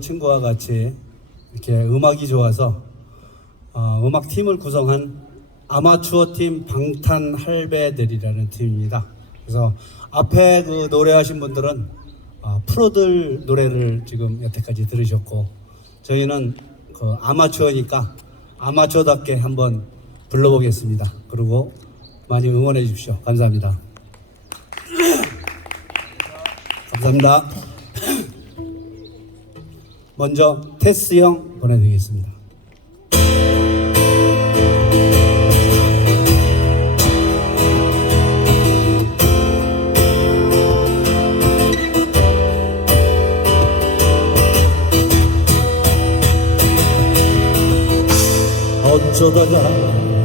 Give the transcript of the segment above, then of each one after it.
친구와 같이 이렇게 음악이 좋아서 어, 음악 팀을 구성한 아마추어 팀 방탄 할배들이라는 팀입니다. 그래서 앞에 그 노래하신 분들은 어, 프로들 노래를 지금 여태까지 들으셨고 저희는 그 아마추어니까 아마추어답게 한번 불러보겠습니다. 그리고 많이 응원해 주십시오. 감사합니다. 감사합니다. 먼저 테스 형 보내드리겠습니다. 어쩌다가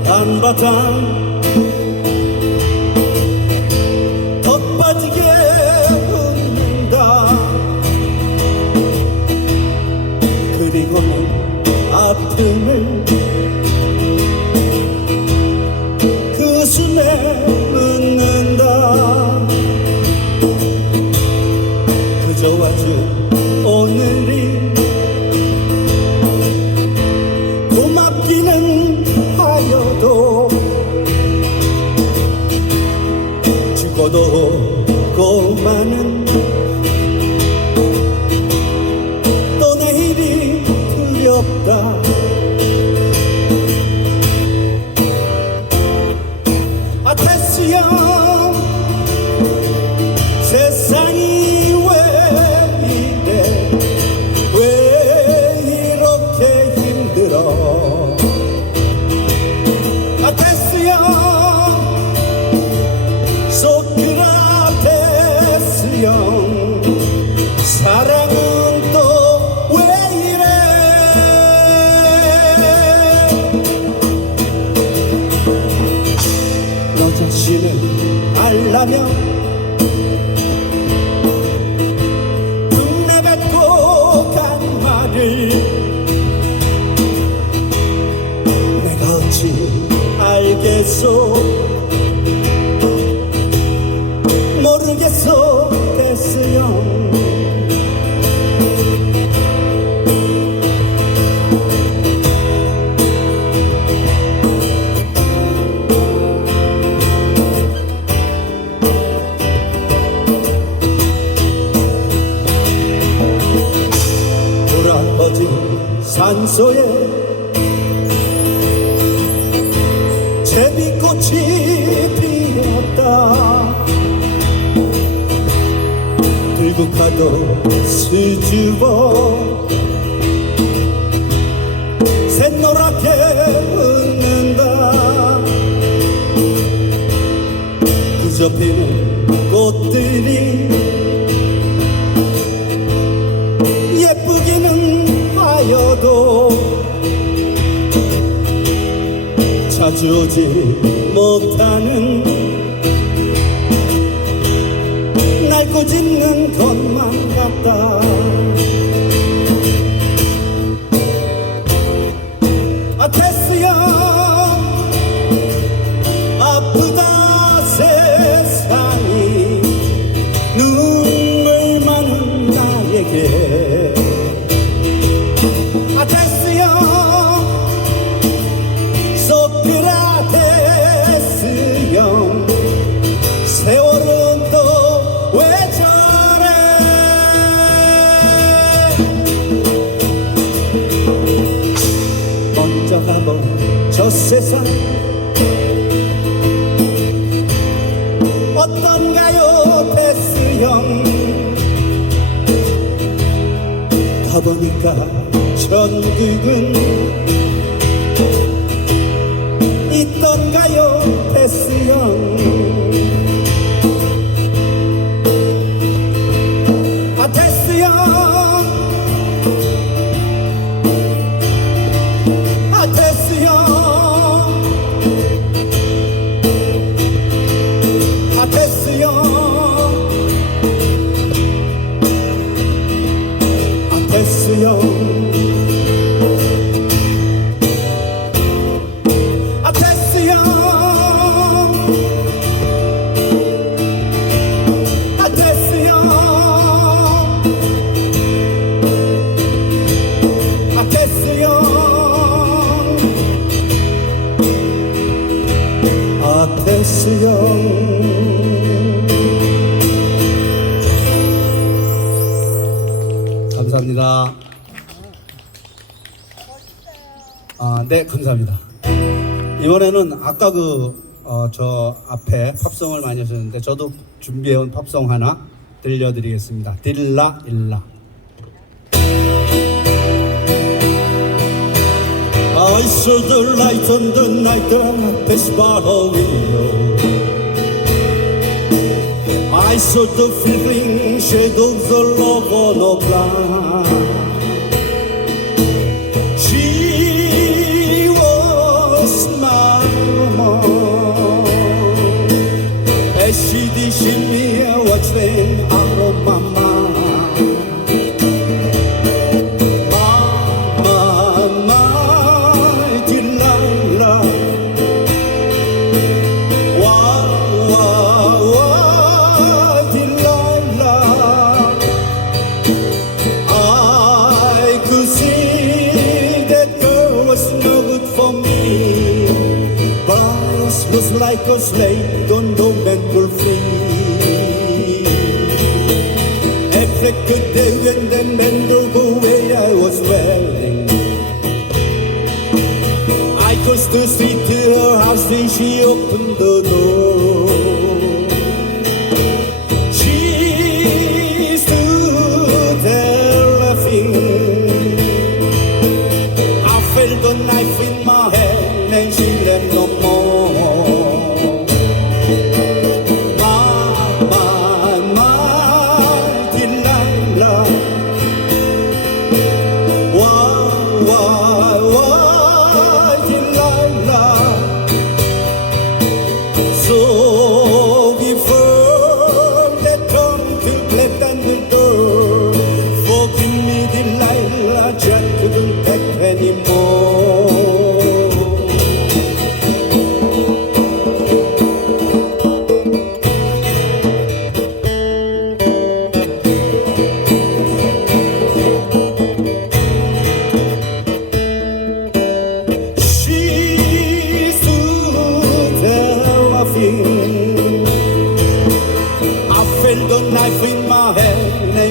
한바탕 죽어도 고마는 너 자신을 알라면 가도 수줍어 샛노랗게 웃는다. 그저 피는 꽃들이 예쁘기는 하여도 자주 오지 못하는 짖는 것만 같다 가보니까 천국은 있던가요 감사합니다. 이번에는 아까 그, 어, 저 앞에 팝송을 많이 하셨는데 저도 준비해온 팝송 하나 들려드리겠습니다. 딜라 일라. I saw the light on the night that passed by her window. I saw the flickering shadows of love on a blind. Was like a slave, don't know when will free. Every good day when the men drove away, I was wearing. I crossed the street to her house, then she opened the door.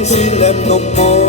Chile no more.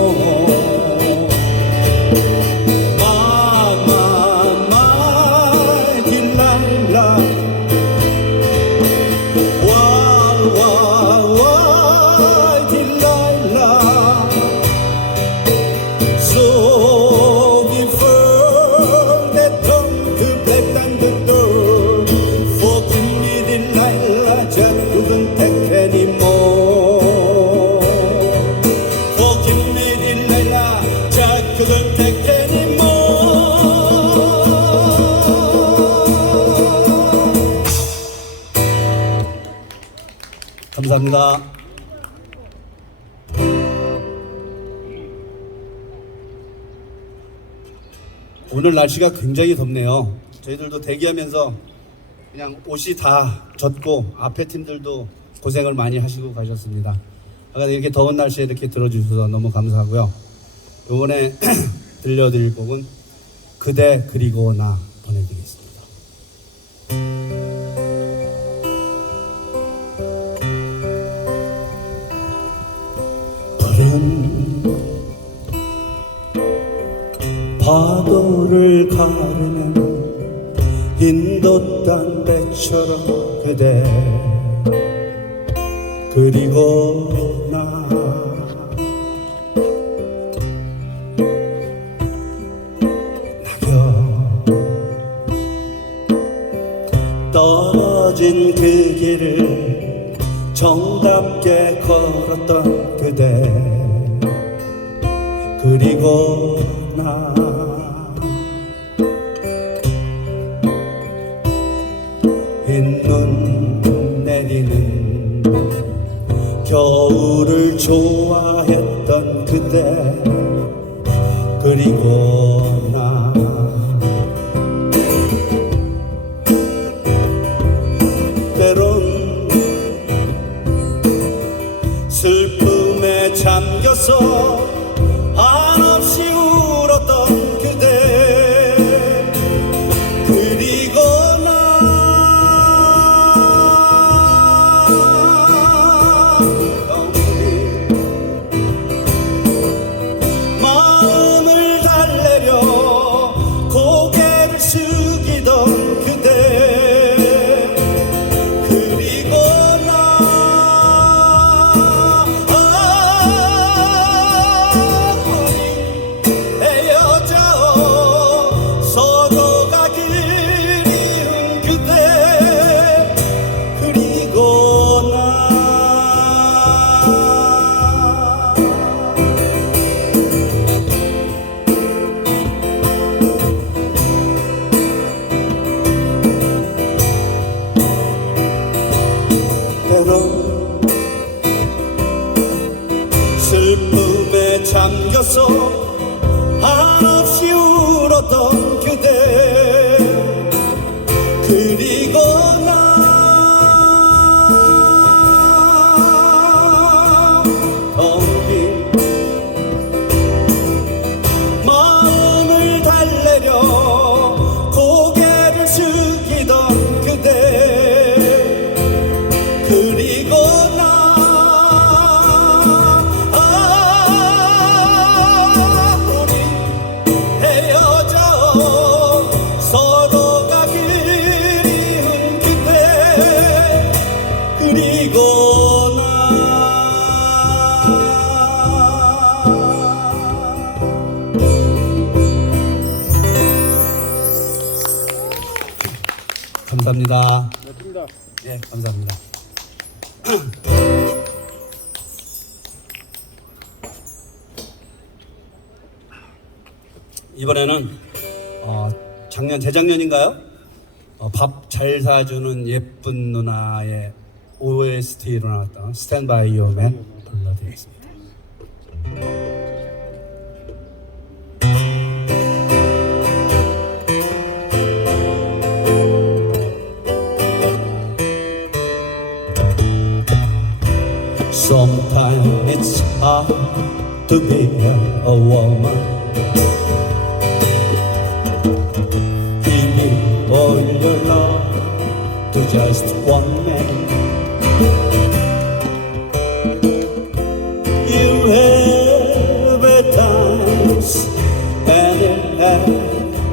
감사합니다. 오늘 날씨가 굉장히 덥네요. 저희들도 대기하면서 그냥 옷이 다 젖고 앞에 팀들도 고생을 많이 하시고 가셨습니다. 하여간 이렇게 더운 날씨에 이렇게 들어주셔서 너무 감사하고요. 이번에 들려드릴 곡은 그대 그리고 나 보내드리겠습니다. 배처럼 그대 그리고 나 이번에는 어, 작년 재작년인가요? 어, 밥 잘 사주는 예쁜 누나의 OST로 나왔던 Your Man 불러드리겠습니다. To just one man. You have bad times and you have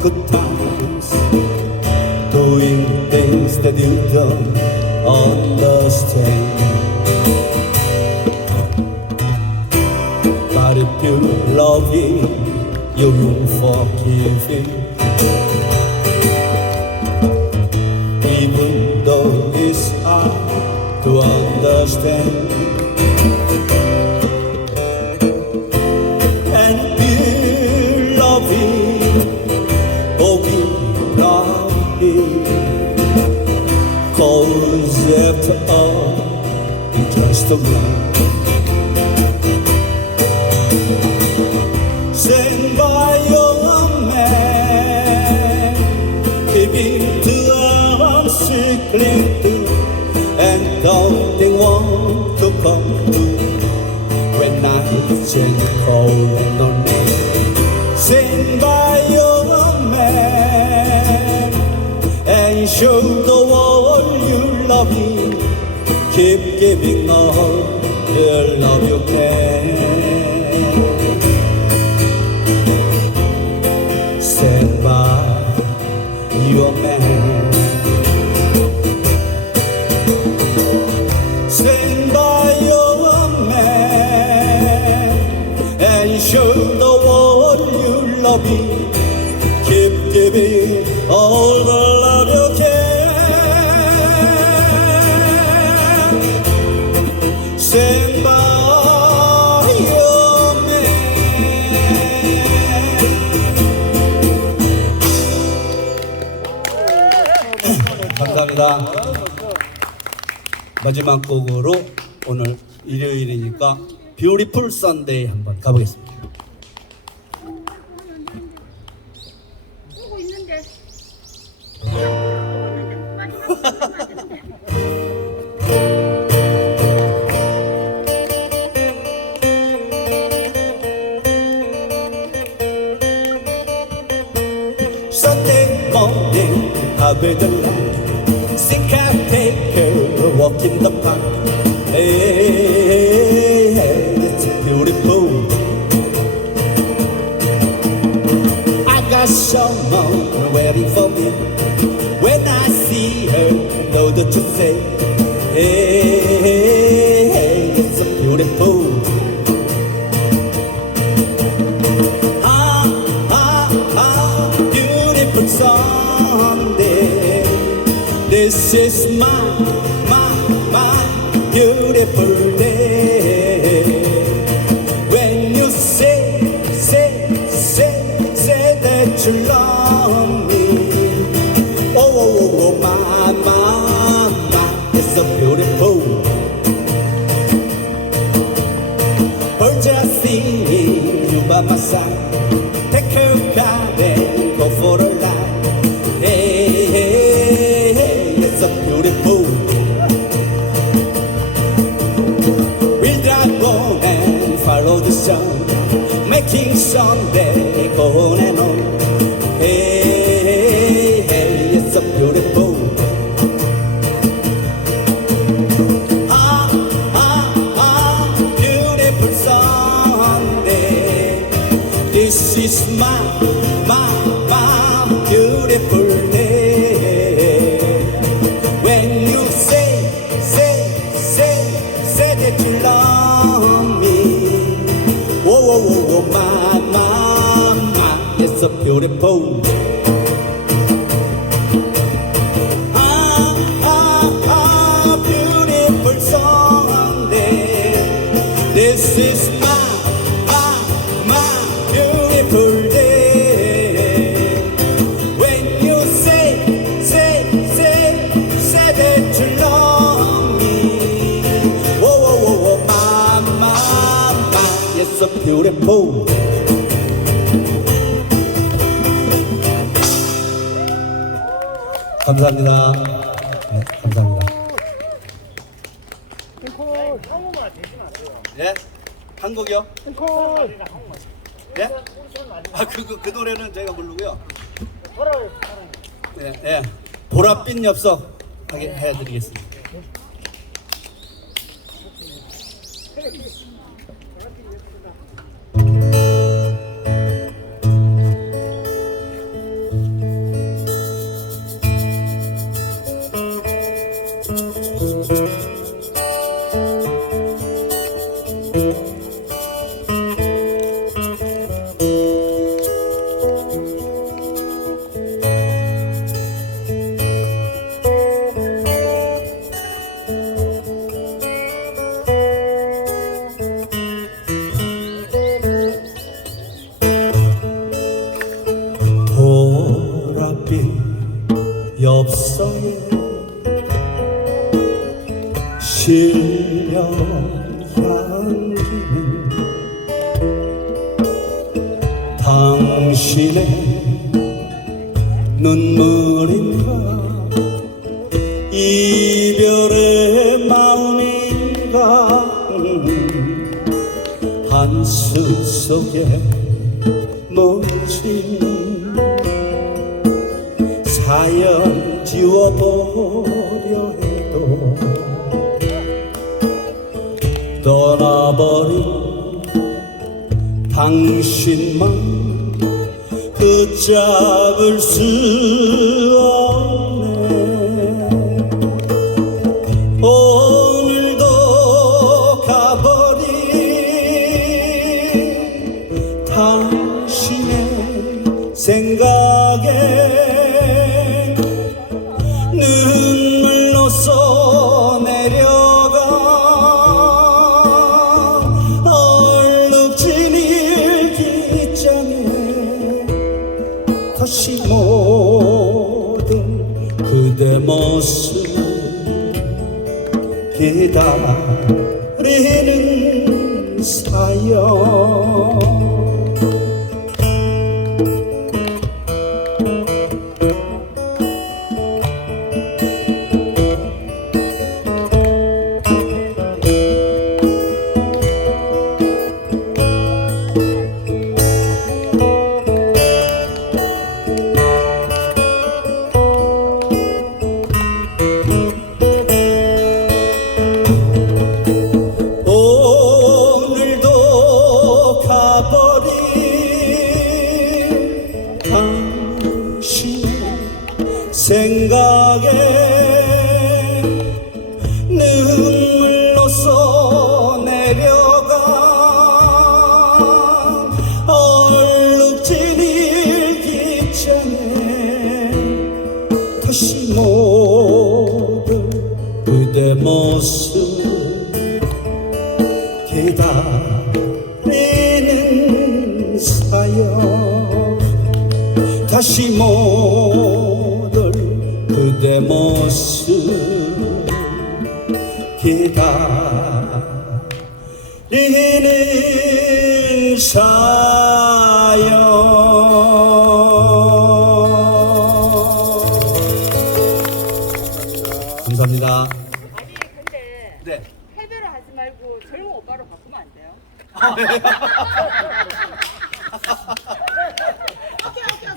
good times, doing things that you don't understand. But if you love him, you will forgive night Calls after all Just a light Send by your man He been to a cycling through And nothing won't to come through When nights and cold and lonely Send by your show the world you love me. Keep giving all the love you can. Stand by your man. Stand by your man and show the world you love him. Keep giving all the 마지막 곡으로 오늘 일요일이니까 뷰티풀 선데이 한번 가보겠습니다. Sunday morning, I will the. Hey, hey, it's beautiful. I got someone waiting for me. When I see her, know that you say, hey, hey, so beautiful. We'll drive on and follow the sun, making someday go 보. 감사합니다. 네, 감사합니다. 예? 한국이요? 예? 아, 그, 그, 그 노래는 제가 부르고요. 예, 예. 보랏빛 엽석 하게 해드리겠습니다. 떠나버린 당신만 그 붙잡을 수 없. 것을 기다리는 사연 생각에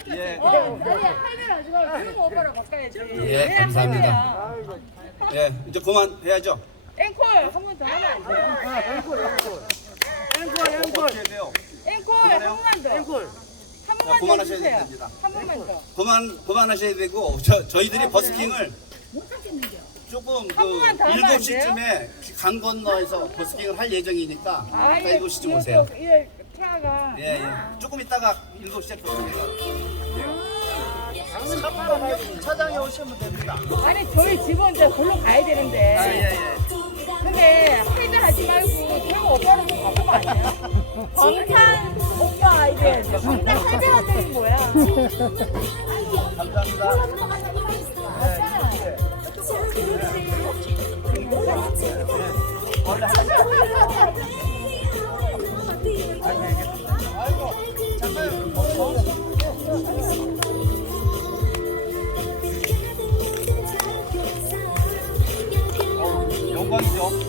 예, 어, 아니 할배를 하지 말고 주름 오빠로 바꿔야지. 예, 왜 감사합니다. 예, 이제 그만 해야죠. 앵콜 한 번 더 하면 안 돼. 어떻게 돼요? 앵콜 한 번만 더. 앵콜. 한 자, 번만 더 그만하셔야 주세요. 됩니다. 한 번만 더. 그만 그만하셔야 되고 저 저희들이 버스킹을 조금 그 번만 더 하면 안 7시쯤에 강 건너에서 버스킹을 할 예정이니까 아, 이따 이게 7시쯤 오세요. 이거 이게 차가. 예, 예. 조금 있다가 7시에 버스킹을 차장에 오시면 됩니다. 아니 저희 집은 이제 걸로 가야 되는데. 아, 예, 예. 근데 할배 하지 말고 오빠로 좀 바꾸면 안 돼요? 방탄 오빠 이게 방탄 할배 같은 게 뭐야? 감사합니다. 어, 영광이죠.